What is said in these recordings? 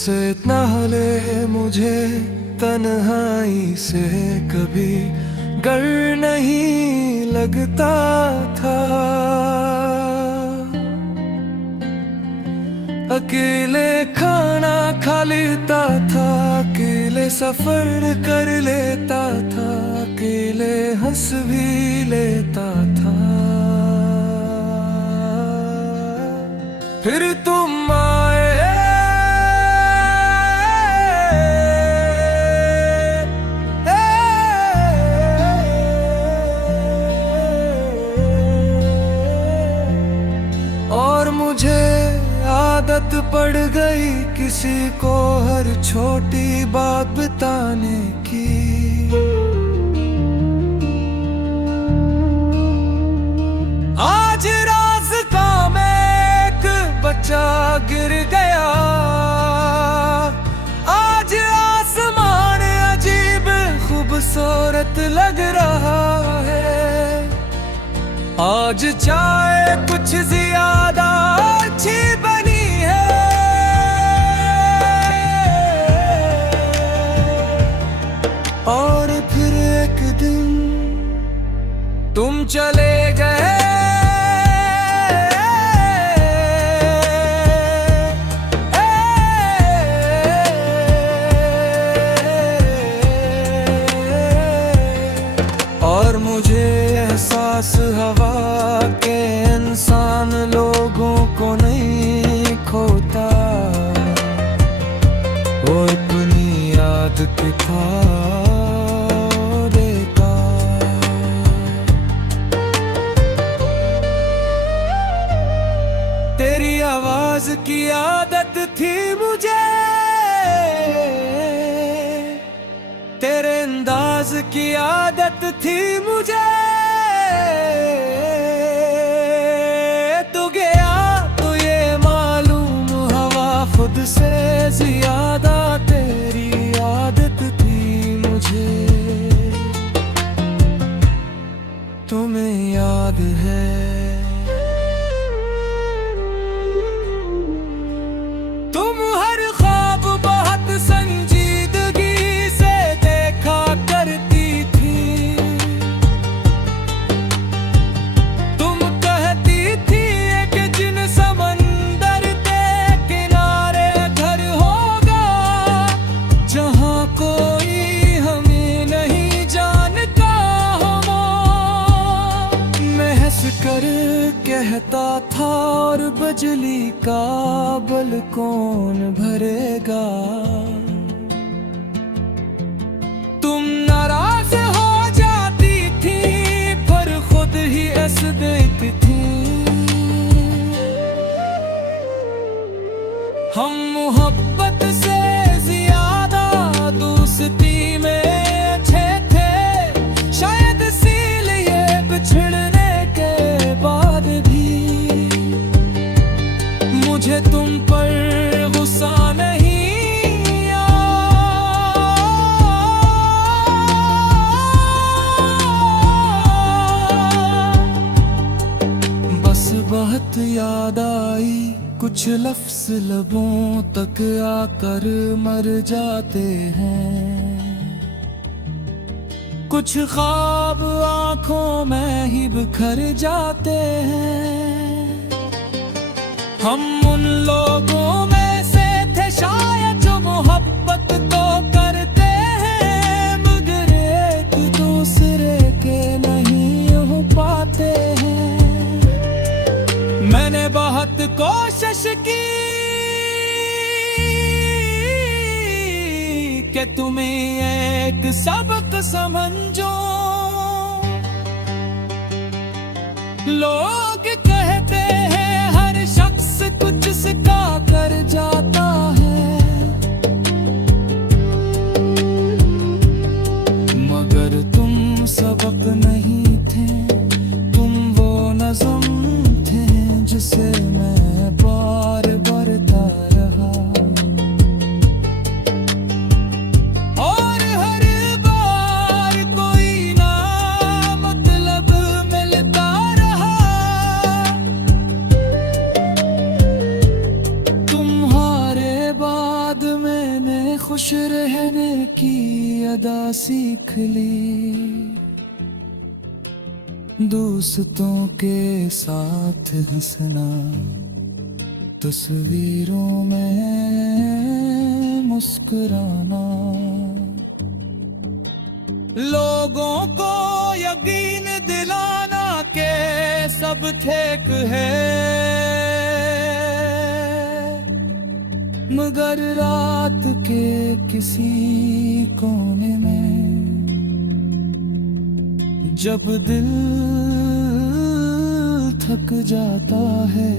से न ले मुझे तन्हाई से कभी डर नहीं लगता था। अकेले खाना खा लेता था, अकेले सफर कर लेता था, अकेले हंस भी लेता था। फिर तुम आए और मुझे आदत पड़ गई किसी को हर छोटी बात बताने की। आज रास्ता में एक बच्चा गिर गया, आज आसमान अजीब खूबसूरत लग रहा है। आज चाय कुछ ज्यादा अच्छी बनी है, और फिर एक दिन तुम चले गए। और मुझे एहसास हवा के इंसान लोगों को नहीं खोता, वो अपनी याद के देगा। तेरी आवाज की आदत थी मुझे, तेरे अंदाज की आदत थी मुझे। तू गया तो ये मालूम हवा खुद से ज्यादा तेरी आदत थी मुझे। तुम्हें याद है तुम हर ख्वाब बहुत संजीदगी से देखा करती थी। तुम कहती थी कि जिन समंदर के किनारे घर होगा, जहाँ कोई हमें नहीं जानता हो। महस कर कहता था और बिजली का बल कौन भरेगा। तुम नाराज हो जाती थी पर खुद ही हंस देती थी। हम मोहब्बत से ज्यादा दोस्ती में अच्छे थे, शायद इसीलिए बिछड़ने के बाद भी मुझे तुम पर गुस्सा नहीं आया। बस बहुत याद आई, कुछ लफ्ज़ लबों तक आकर मर जाते हैं, कुछ ख्वाब आंखों में ही बिखर जाते हैं। हम उन लोगों में से थे शायद जो मोहब्बत तो करते हैं, मगर एक दूसरे के नहीं हो पाते हैं। मैंने बहुत कोशिश की कि तुम्हें एक सबक समझो। लोग कहते हैं हर शख्स कुछ सिखा कर जाता है, मगर तुम सबक नहीं थे, तुम वो नज़म थे जिसे मैं बार बरता रहा। और हर बार कोई ना मतलब मिलता रहा। खुश रहने की अदा सीख ली, दोस्तों के साथ हंसना, तस्वीरों में मुस्कुराना, लोगों को यकीन दिलाना के सब ठीक है, मगर रात के किसी कोने में जब दिल थक जाता है,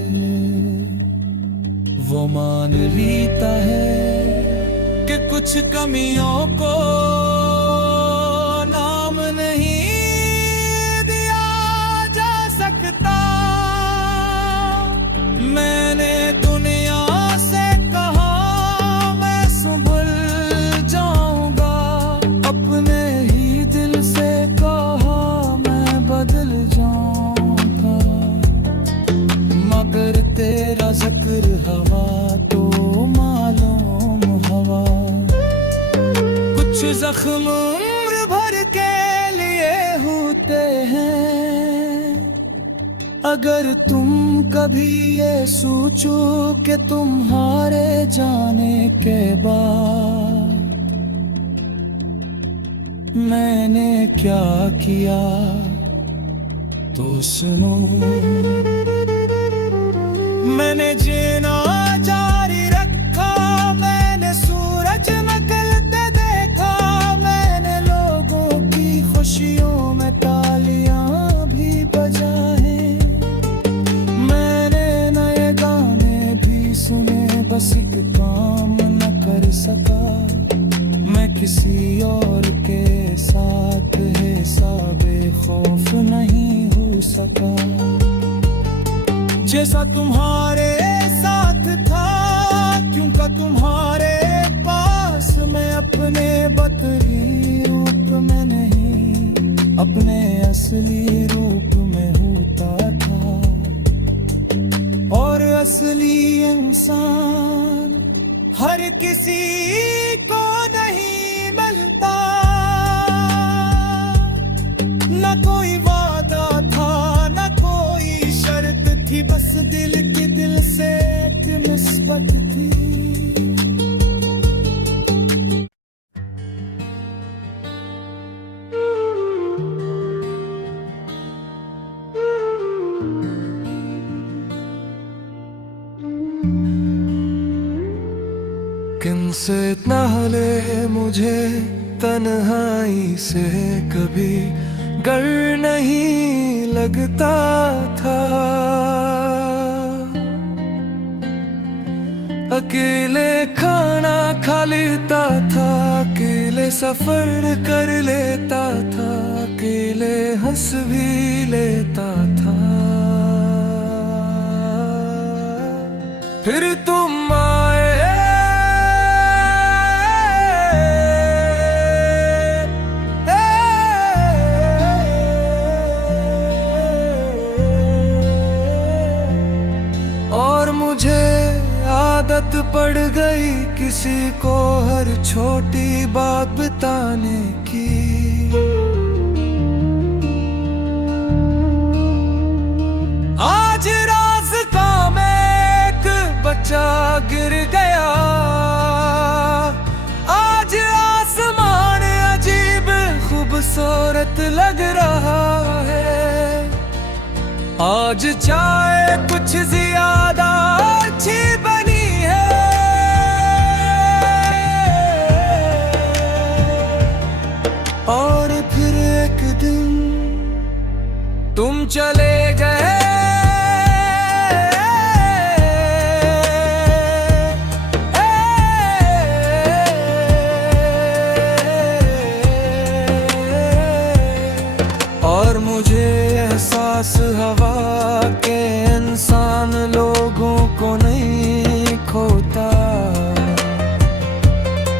वो मान लेता है कि कुछ कमियों को नाम नहीं दिया जा सकता। मैंने दुनिया से कहा मैं संभल जाऊंगा, अपने ही दिल से कहा मैं बदल जाऊंगा, मगर तेरा जिक्र हवा तो मालूम हवा, कुछ जख्म उम्र भर के लिए होते हैं। अगर तुम कभी ये सोचो कि तुम्हारे जाने के बाद मैंने क्या किया, तो सुनो। मैंने जीना जारी रखा, मैंने सूरज निकलते देखा, मैंने लोगों की खुशियों में तालियां भी बजाए, मैंने नए गाने भी सुने, बस एक काम न कर सका, मैं किसी और के साथ हिसाबे खौफ नहीं हो सका। जैसा तुम्हारे साथ था, क्यों का तुम्हारे पास मैं अपने बदरी रूप में नहीं, अपने असली रूप में होता था। और असली इंसान हर किसी को नहीं मिलता, न कोई वादा था न कोई शर्त थी, बस दिल की दिल से एक निस्बत थी। किनसे इतना ले मुझे तन्हाई से कभी डर नहीं लगता था, अकेले खाना खा लेता था, अकेले सफर कर लेता था, अकेले हंस भी लेता था। फिर तुम आए और मुझे आदत पड़ गई किसी को हर छोटी बात बताने की। आज रास्ता में एक बच्चा गिर गया, आज आसमान अजीब खूबसूरत लग रहा है, आज चाय कुछ ज्यादा अच्छी बनी है, और फिर एक दिन तुम चले गए, और मुझे एहसास हवा के इंसान लोगों को नहीं खोता,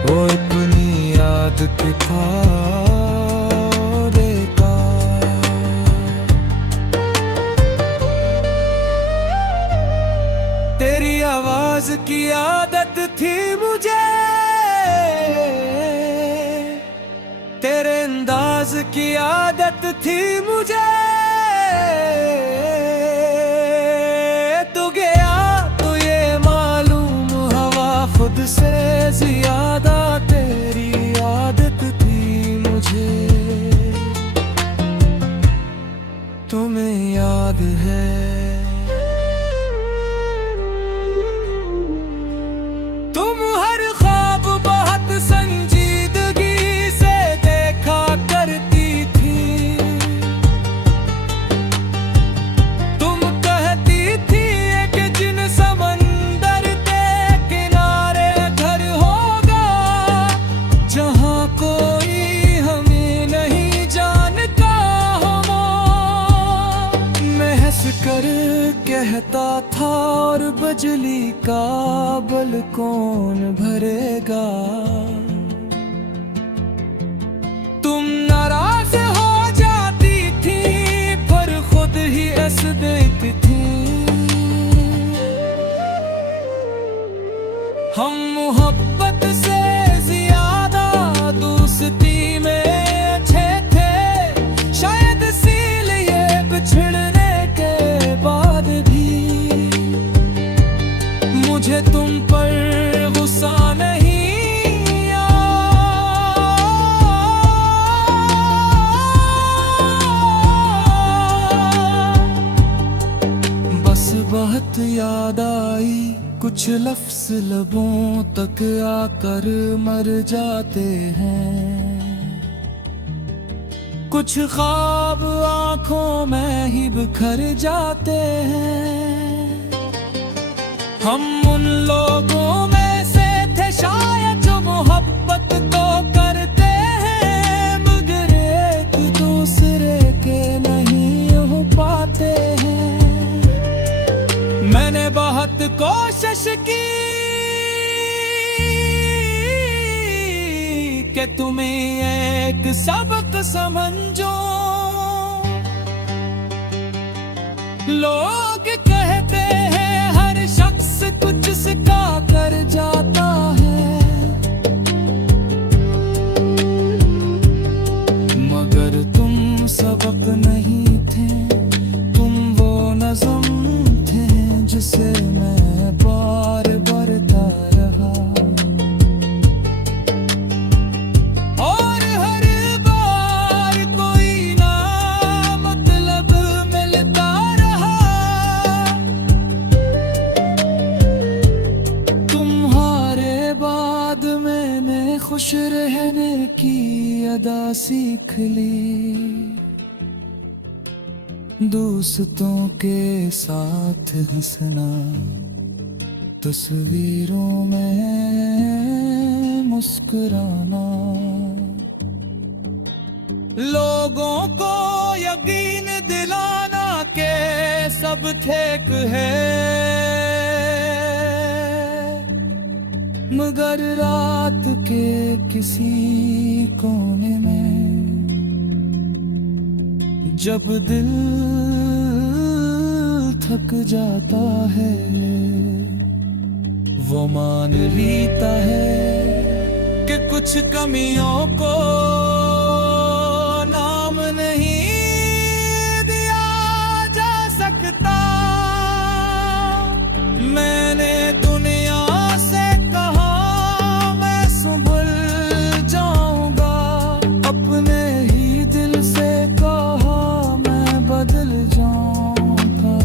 वो अपनी याद के खा देगा। तेरी आवाज की आदत थी मुझे, नाज की आदत थी मुझे, तू गया तो ये मालूम हवा खुद से ज्यादा तेरी आदत थी मुझे। तुम्हें याद है तुम हर ख्वाब बहुत संजीदगी से देखा करती थी, तुम कहती थी कि जिन समंदर के किनारे घर होगा, जहाँ कोई हमें नहीं जानता हो। मैं हंस कर कहता था और बिजली का बल कौन भरेगा। तुम नाराज हो जाती थी पर खुद ही हंस देती थी। हम मोहब्बत से ज्यादा दोस्ती में अच्छे थे, शायद इसीलिए बिछड़ने के बाद भी मुझे तुम पर गुस्सा नहीं आया। बस बहुत याद आई, कुछ लफ्ज़ लबों तक आकर मर जाते हैं, कुछ ख्वाब आंखों में ही बिखर जाते हैं। हम उन लोगों में से थे शायद जो मोहब्बत तो करते हैं, मगर एक दूसरे के नहीं हो पाते हैं। मैंने बहुत कोशिश की कि तुम्हें एक सबक समझो। लोग कहते हैं हर शख्स कुछ सिखा कर जाता है, मगर तुम सबक नहीं थे, तुम वो नज़म थे जिसे मैं बार बरता रहा। और हर बार कोई ना मतलब मिलता रहा। तुम्हारे बाद मैंने खुश रहने की अदा सीख ली, दोस्तों के साथ हंसना, तस्वीरों में मुस्कुराना। लोगों को यकीन दिलाना के सब ठीक है, मगर रात के किसी कोने में जब दिल थक जाता है, वो मान लेता है कि कुछ कमियों को नाम नहीं दिया जा सकता। मैंने दुनिया से कहा मैं संभल जाऊंगा, अपने ही दिल से कहा मैं बदल जाऊंगा,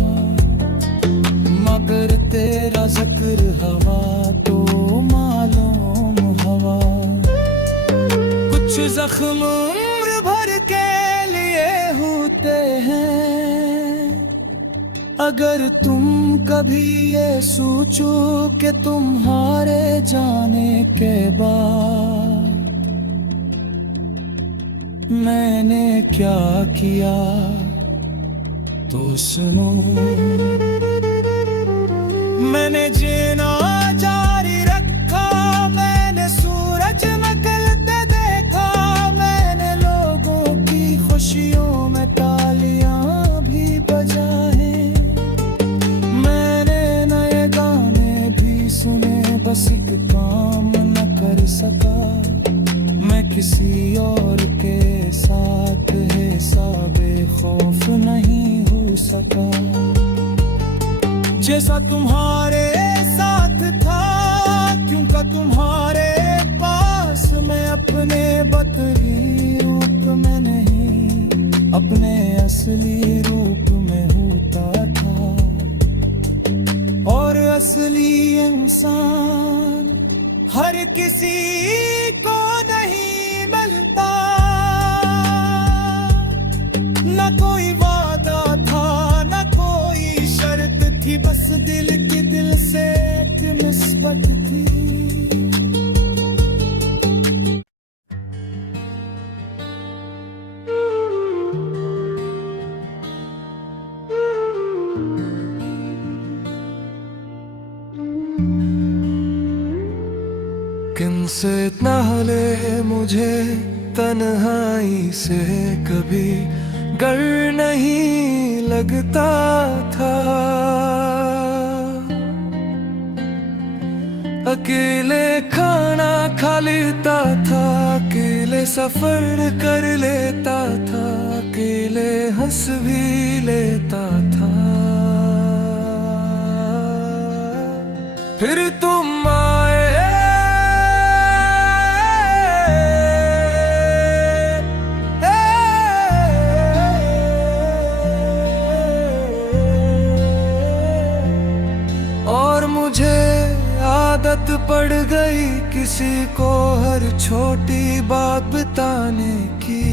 मगर तेरा जिक्र हवा तो मालूम हवा। कुछ जख्म उम्र भर के लिए होते हैं, अगर तुम कभी ये सोचो कि तुम्हारे जाने के बाद मैंने क्या किया तो सुनो। मैंने जीना जारी रखा, मैंने सूरज निकलते देखा, मैंने लोगों की खुशियों में तालियां भी बजाए, मैंने नए गाने भी सुने, बस एक काम न कर सका मैं किसी और के साथ है सा बेखौफ नहीं हो सका। जैसा तुम्हारे साथ था क्यों का तुम्हारे पास, मैं अपने बदली रूप में नहीं अपने असली रूप में होता था। और असली इंसान हर किसी को नहीं मिलता। न कोई वादा था न कोई शर्त थी, बस दिल की दिल से एक निस्बत थी। किनसे इतना हले मुझे तन्हाई से कभी डर नहीं लगता था। अकेले खाना खा लेता था, अकेले सफर कर लेता था, अकेले हंस भी लेता था। फिर तुम आए और मुझे आदत पड़ गई किसी को हर छोटी बात बताने की।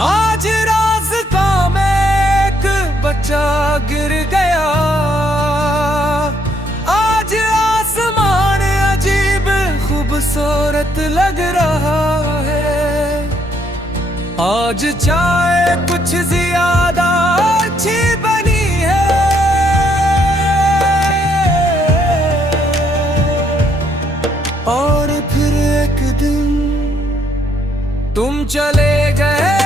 आज रास्ता में एक बच्चा गिर गया, आज आसमान अजीब खूबसूरत लग रहा है। आज चाय कुछ ज्यादा अच्छी बनी है। और फिर एक दिन तुम चले गए,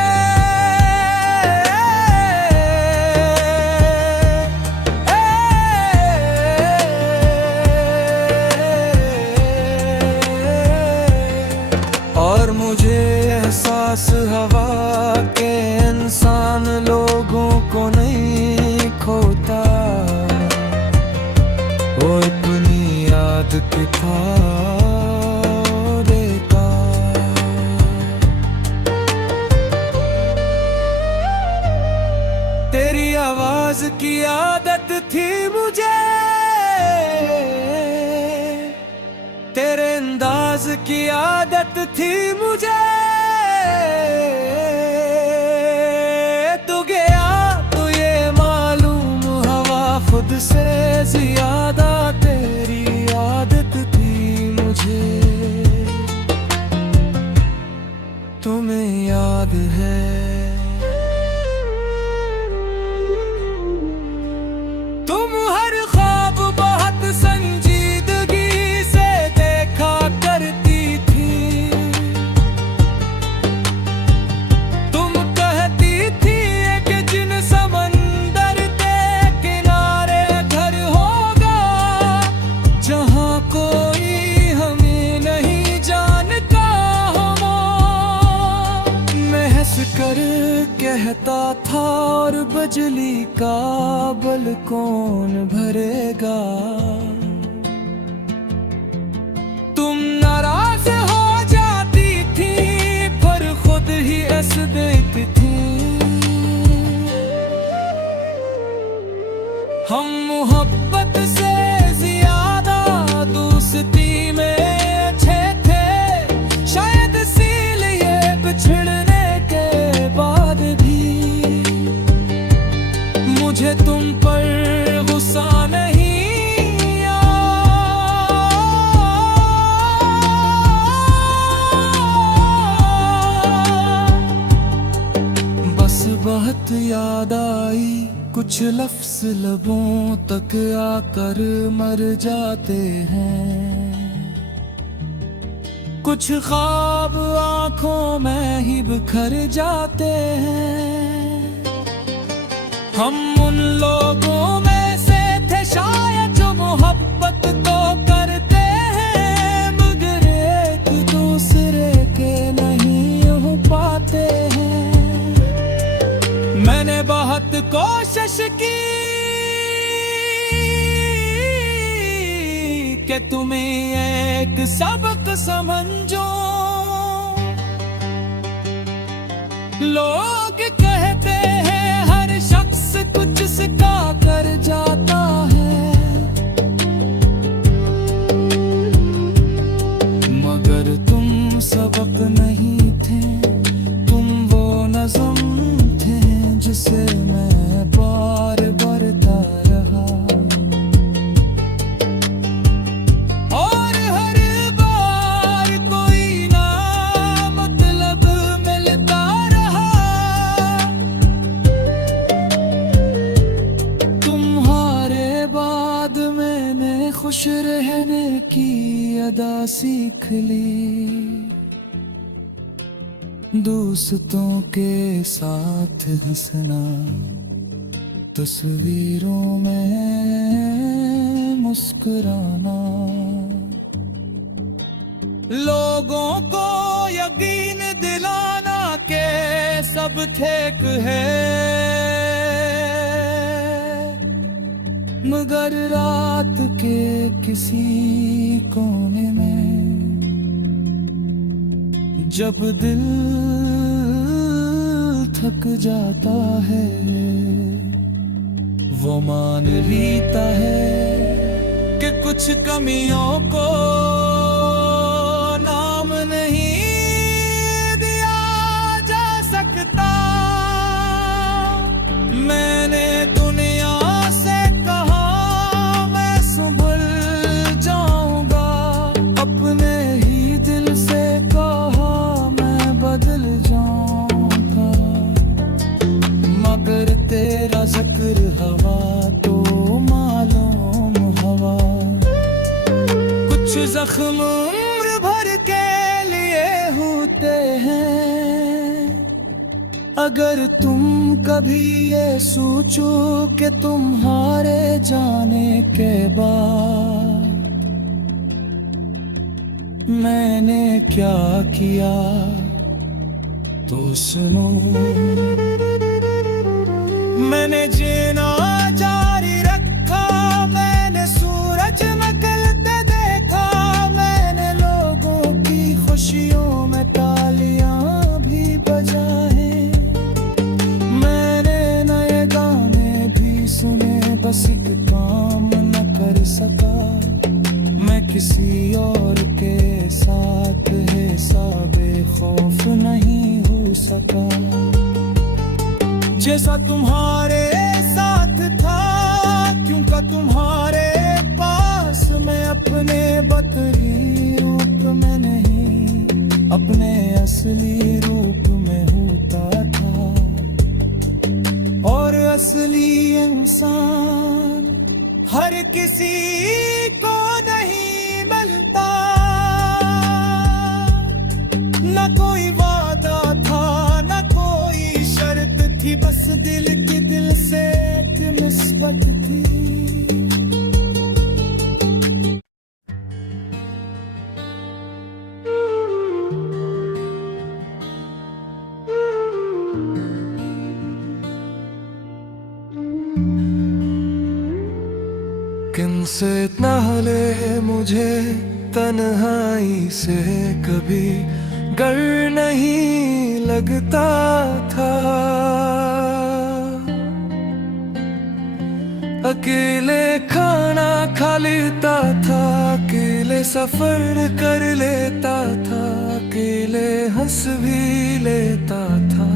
और मुझे एहसास हवा के इंसान लोगों को नहीं खोता। वो अपनी याद की था देता। तेरी आवाज की आदत थी मुझे, तेरे अंदाज की आदत थी मुझे। तू गया तो ये मालूम हवा खुद से ज्यादा तेरी आदत थी मुझे। तुम्हें याद है तुम हर ख्वाब बहुत संजीदगी से देखा करती थी। तुम कहती थी कि जिन समंदर के किनारे घर होगा, जहाँ कोई हमें नहीं जानता हो। महस कर कहता था और बिजली का बल कौन भरेगा। तुम नाराज हो जाती थी पर खुद ही हंस देती थी। हम मोहब्बत से ज्यादा दोस्ती में अच्छे थे, शायद इसीलिए बिछड़ने के बाद भी मुझे तुम पर गुस्सा नहीं आया। बस बहुत याद आई, कुछ लफ्ज़ लबों तक आकर मर जाते हैं। कुछ ख्वाब आंखों में ही बिखर जाते हैं। हम उन लोगों में से थे शायद जो मोहब्बत तो करते हैं, कि तुम्हें एक सबक समझो। लोग कहते हैं हर शख्स कुछ सिखा कर जाता है, मगर तुम सबक नहीं थे, तुम वो नज़म थे जिसे मैं बार बढ़ता रहा। और हर बार कोई ना मतलब मिलता रहा। तुम्हारे बाद मैंने खुश रहने की अदा सीख ली, दोस्तों के साथ हंसना, तस्वीरों में मुस्कुराना। लोगों को यकीन दिलाना के सब ठीक है, मगर रात के किसी कोने में जब दिल थक जाता है, वो मान लेता है कि कुछ कमियों को नाम नहीं दिया जा सकता। मैंने दुनिया से कहा मैं संभल जाऊंगा, अपने ही दिल से कहा मैं बदल जाऊंगा, मगर तेरा जिक्र हवा तो मालूम हवा। कुछ जख्म उम्र भर के लिए होते हैं, अगर तुम कभी ये सोचो कि तुम्हारे जाने के बाद मैंने क्या किया तो सुनो। मैंने जीना जारी रखा, मैंने सूरज निकलते देखा, मैंने लोगों की खुशियों में तालियां भी बजाए, मैंने नए गाने भी सुने, बस एक काम न कर सका, मैं किसी और के साथ हिसाबे खौफ नहीं हो सका। जैसा तुम्हारे साथ था, क्यों का तुम्हारे पास मैं अपने बदतरीन रूप में नहीं, अपने असली रूप में होता था। और असली इंसान हर किसी को नहीं मिलता, न कोई वादा था न कोई शर्त थी, बस दिल की दिल से एक निस्बत थी। किनसे इतना हले मुझे तन्हाई से कभी डर नहीं लगता था, अकेले खाना खा लेता था, अकेले सफर कर लेता था, अकेले हंस भी लेता था।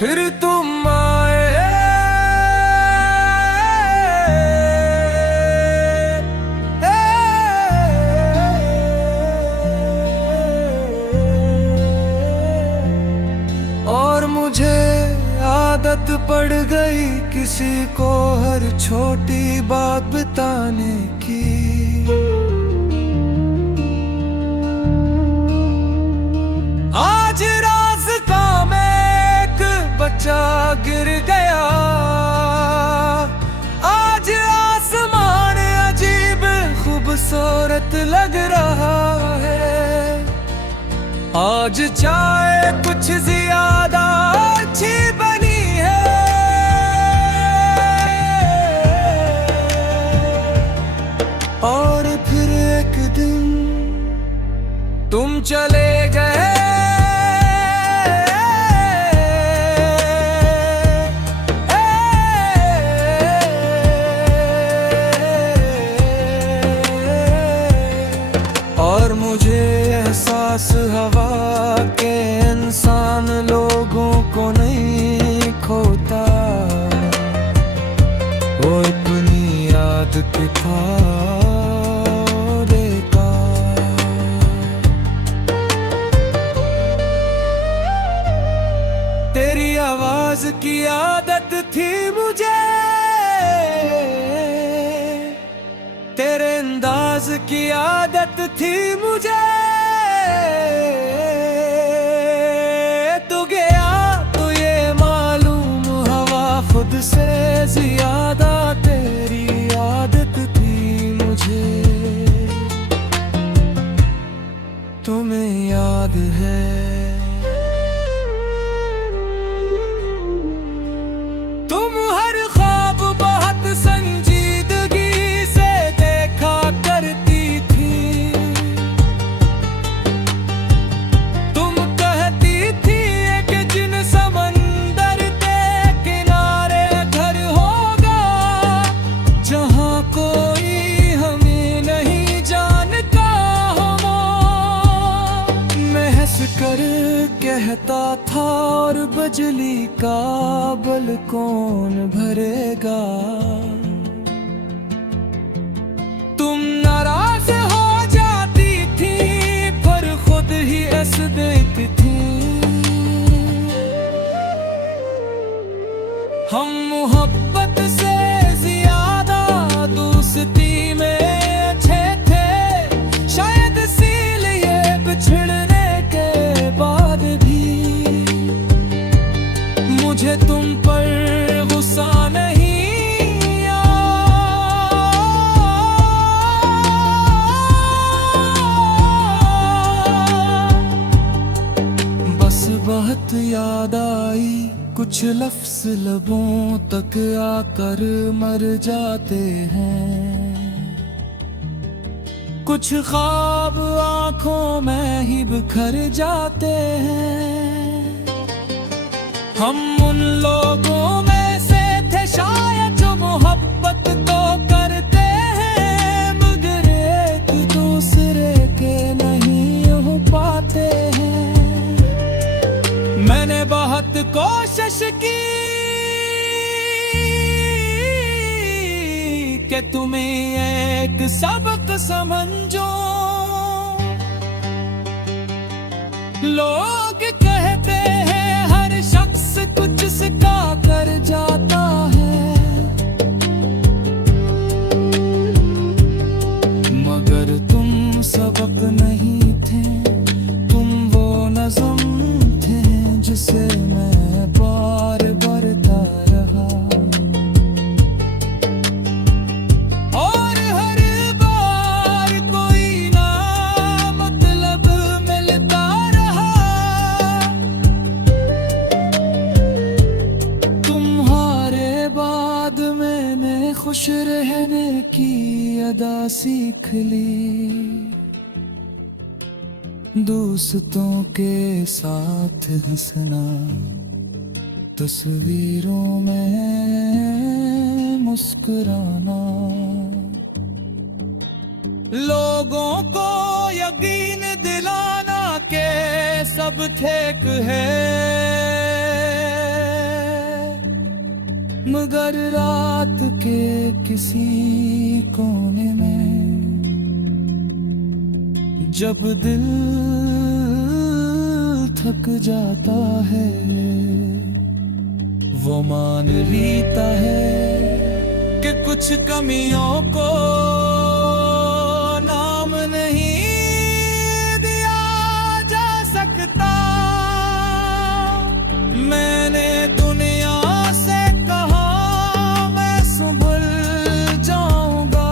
फिर तुम आए और मुझे आदत पड़ गई किसी को हर छोटी बात बताने की। आज रास्ता में एक बच्चा गिर गया, आज आसमान अजीब खूबसूरत लग रहा है, आज चाय कुछ ज्यादा अच्छी बनी है। चले गए। और मुझे एहसास हवा के इंसान लोगों को नहीं खोता, वो अपनी याद के देता। तेरी आवाज की आदत थी मुझे, तेरे अंदाज की आदत थी मुझे। तू गया तो ये मालूम हवा खुद से ज्यादा तेरी आदत थी मुझे। तुम्हें याद है तुम हर ख्वाब बहुत संजीदगी से देखा करती थी। तुम कहती थी कि जिन समंदर के किनारे घर होगा, जहाँ कोई हमें नहीं जानता हो। महस कर कहता था और बिजली का बल कौन भरेगा। तुम नाराज हो जाती थी पर खुद ही हंस देती थी। हम मोहब्बत से ज्यादा दोस्ती में अच्छे थे, शायद इसीलिए बिछड़ने के बाद भी मुझे तुम पर गुस्सा नहीं आया। बस बहुत याद आई, कुछ लफ्ज़ लबों तक आकर मर जाते हैं। कुछ ख्वाब आंखों में ही बिखर जाते हैं। हम उन लोगों में से थे शायद जो मोहब्बत तो करते हैं, मगर एक दूसरे के नहीं हो पाते हैं। मैंने बहुत कोशिश की कि तुम्हें एक सबक समझो। लोग कहते हैं हर शख्स कुछ सिखा कर जाता है, मगर तुम सबक नहीं थे, तुम वो नज़म थे जिसे मैं बार बढ़ता रहा। और हर बार कोई ना मतलब मिलता रहा। तुम्हारे बाद मैंने खुश रहने की अदा सीख ली। दोस्तों के साथ हंसना, तस्वीरों में मुस्कुराना, लोगों को यकीन दिलाना के सब ठीक है, मगर रात के किसी कोने में जब दिल थक जाता है, वो मान लेता है कि कुछ कमियों को नाम नहीं दिया जा सकता। मैंने दुनिया से कहा मैं संभल जाऊंगा,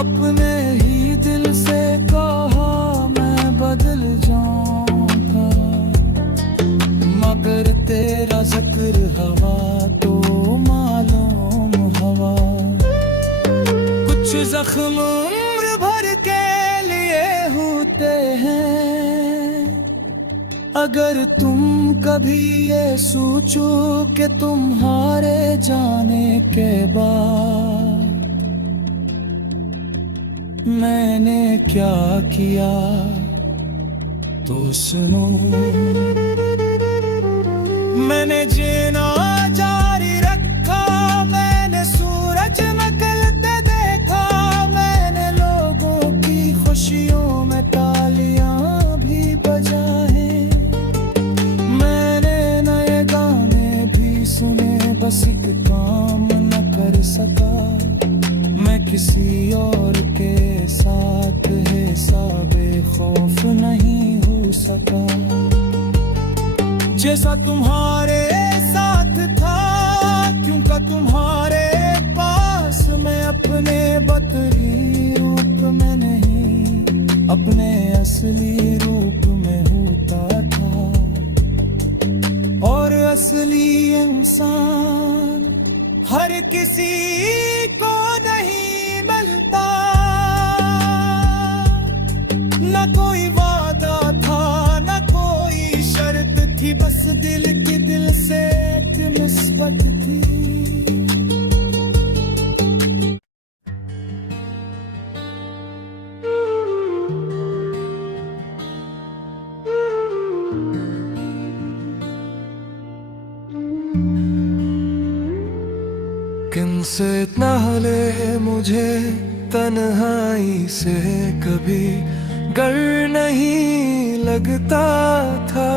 अपने ही दिल से कहा मैं बदल जाऊंगा, मगर तेरा जिक्र हवा तो मालूम हवा। कुछ जख्म उम्र भर के लिए होते हैं, अगर तुम कभी ये सोचो कि तुम्हारे जाने के बाद मैंने क्या किया तो सुनो। मैंने जीना जारी रखा, मैंने सूरज निकलते देखा, मैंने लोगों की खुशियों में तालियां भी बजाए, मैंने नए गाने भी सुने, बस एक काम न कर सका, मैं किसी और के साथ हिसाबे खौफ नहीं हो सका। जैसा तुम्हारे साथ था, क्योंकि तुम्हारे पास मैं अपने बदरी रूप में नहीं, अपने असली रूप में होता था। और असली इंसान हर किसी को नहीं मिलता, न कोई वादा था न कोई शर्त थी, बस दिल की दिल से एक निस्बत थी। किनसे इतना हले मुझे तन्हाई से कभी डर नहीं लगता था,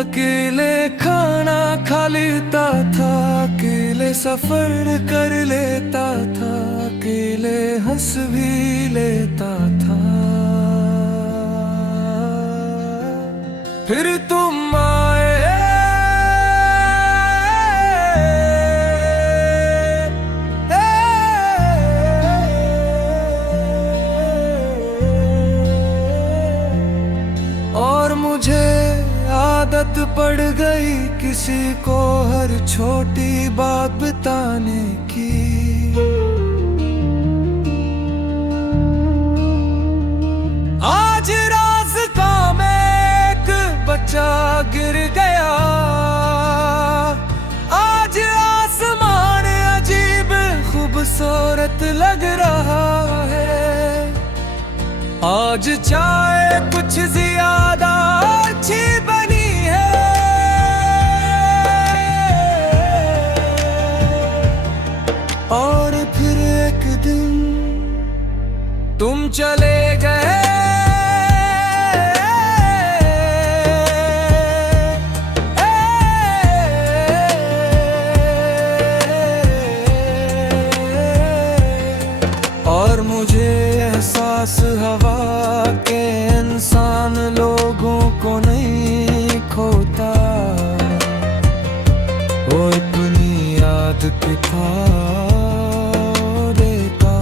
अकेले खाना खा लेता था, अकेले सफर कर लेता था, अकेले हंस भी लेता था। फिर तुम आए और मुझे आदत पड़ गई किसी को हर छोटी बात बताने की। आज रास्ता में एक बच्चा गिर गया, आज आसमान अजीब खूबसूरत लग रहा है, आज चाय कुछ ज्यादा अच्छी बनी है। और फिर एक दिन तुम चले गए, और मुझे एहसास हवा के इंसान लोगों को नहीं खोता, वो अपनी याद के था देता।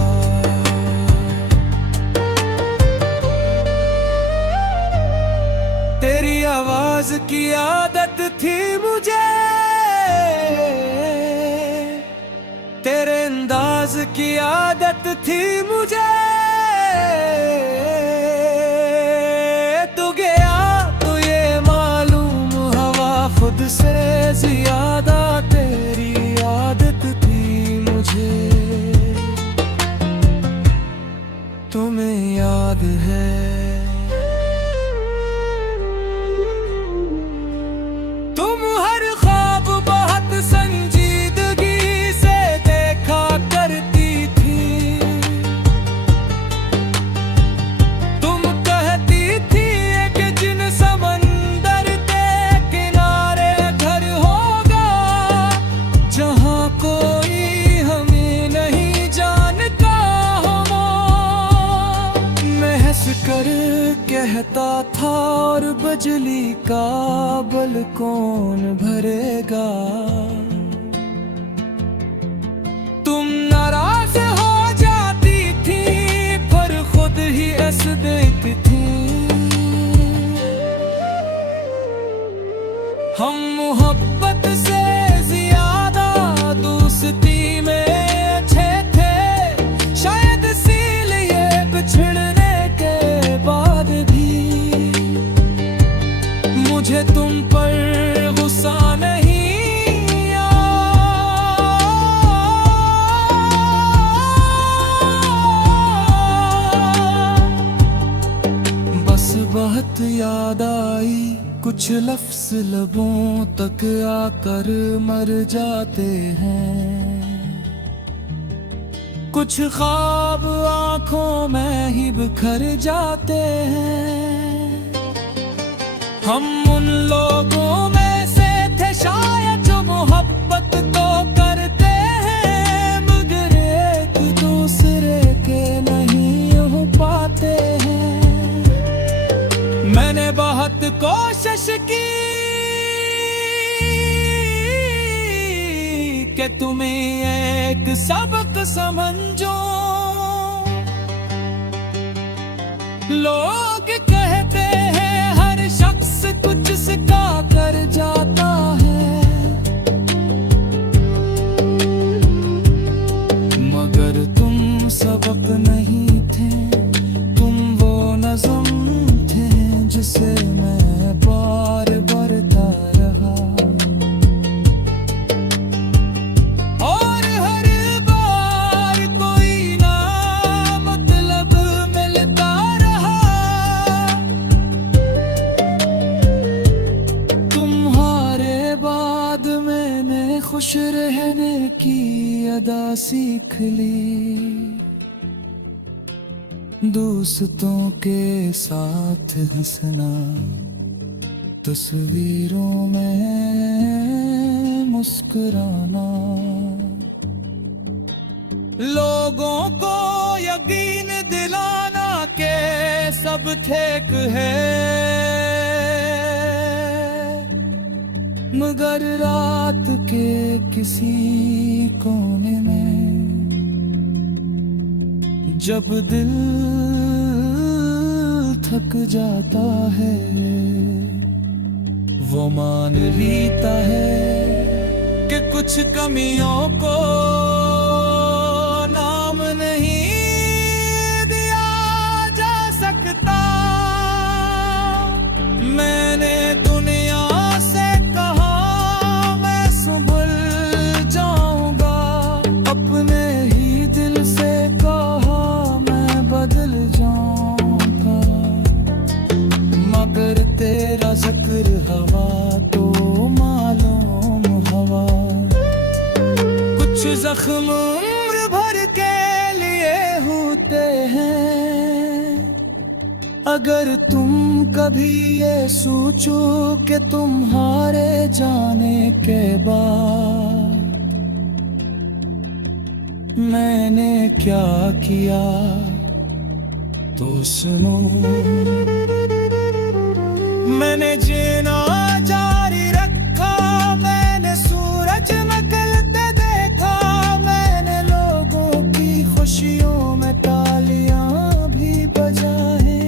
तेरी आवाज की आदत थी मुझे, तेरे अंदाज की आदत थी मुझे, तू गया तो ये मालूम हवा खुद से ज्यादा तेरी आदत थी मुझे। तुम्हें याद है तुम हर ख्वाब बहुत संजीदगी से देखा करती थी, तुम कहती थी कि जिन समंदर के किनारे घर होगा, जहाँ कोई हमें नहीं जानता हो। मैं हंस कर कहता था और बिजली का बल कौन भरेगा, तुम नाराज हो जाती थी पर खुद ही हंस देती थी। हम मोहब्बत से ज्यादा दोस्ती में अच्छे थे, शायद इसीलिए बिछड़ने के कुछ लफ्ज़ लबों तक आकर मर जाते हैं, कुछ ख्वाब आंखों में ही बिखर जाते हैं। हम उन लोगों में से थे शायद जो मोहब्बत तो करते हैं, मगर एक दूसरे के नहीं हो पाते हैं। मैंने बहुत कोशिश की कि तुम्हें एक सबक समझो। लोग कहते हैं हर शख्स कुछ सिखा कर जाता है, मगर तुम सबक नहीं थे, तुम वो नज़म थे जिसे मैं बार बढ़ता रहा। और हर बार कोई ना मतलब मिलता रहा। तुम्हारे बाद मैंने खुश रहने की अदा सीख ली, दोस्तों के साथ हंसना, तस्वीरों में मुस्कुराना। लोगों को यकीन दिलाना के सब ठीक है, मगर रात के किसी कोने में जब दिल थक जाता है, वो मान लेता है कि कुछ कमियों को नाम नहीं दिया जा सकता। मैंने दुनिया से कहा मैं संभल जाऊंगा, अपने ही दिल से कहा मैं बदल जाऊंगा, मगर तेरा जिक्र हवा तो मालूम हवा। कुछ जख्म उम्र भर के लिए होते हैं, अगर तुम कभी ये सोचो कि तुम्हारे जाने के बाद मैंने क्या किया तो सुनो। मैंने जीना जारी रखा, मैंने सूरज निकलते देखा, मैंने लोगों की खुशियों में तालियां भी बजाए,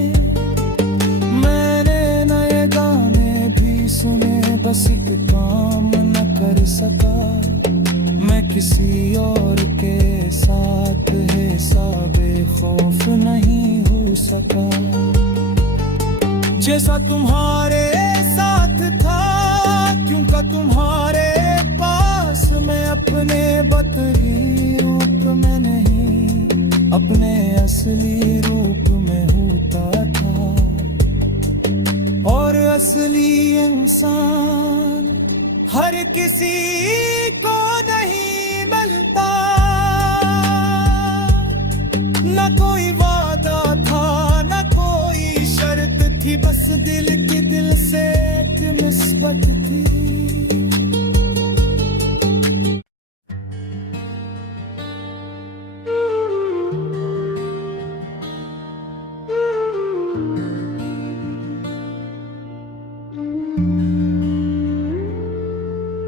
मैंने नए गाने भी सुने, बस एक काम न कर सका, मैं किसी और के साथ हिसाबे खौफ नहीं हो सका। जैसा तुम्हारे साथ था, क्योंकि तुम्हारे पास मैं अपने बदली रूप में नहीं, अपने असली रूप में होता था। और असली इंसान हर किसी को नहीं मिलता, न कोई वादा था न कोई शर्त थी, बस दिल की दिल से एक निस्बत थी।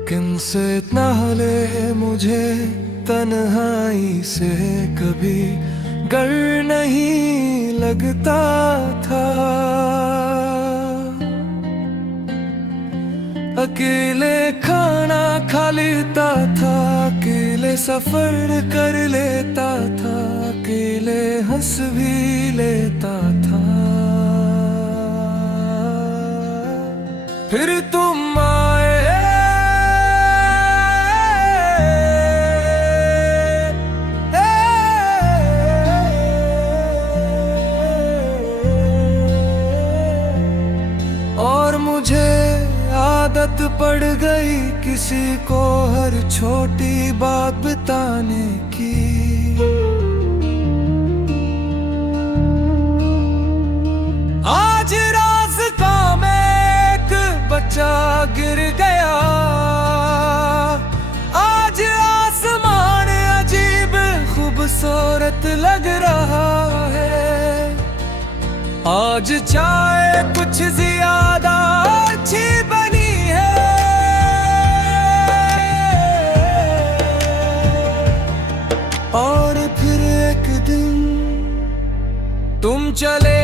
किनसे इतना ले मुझे तन्हाई से कभी डर नहीं लगता था, अकेले खाना खा लेता था, अकेले सफर कर लेता था, अकेले हंस भी लेता था। फिर तुम आए और मुझे पड़ गई किसी को हर छोटी बात बताने की। आज रास्ता में एक बच्चा गिर गया, आज आसमान अजीब खूबसूरत लग रहा है। आज चाय कुछ ज्यादा अच्छी बनी है, और फिर एक दिन तुम चले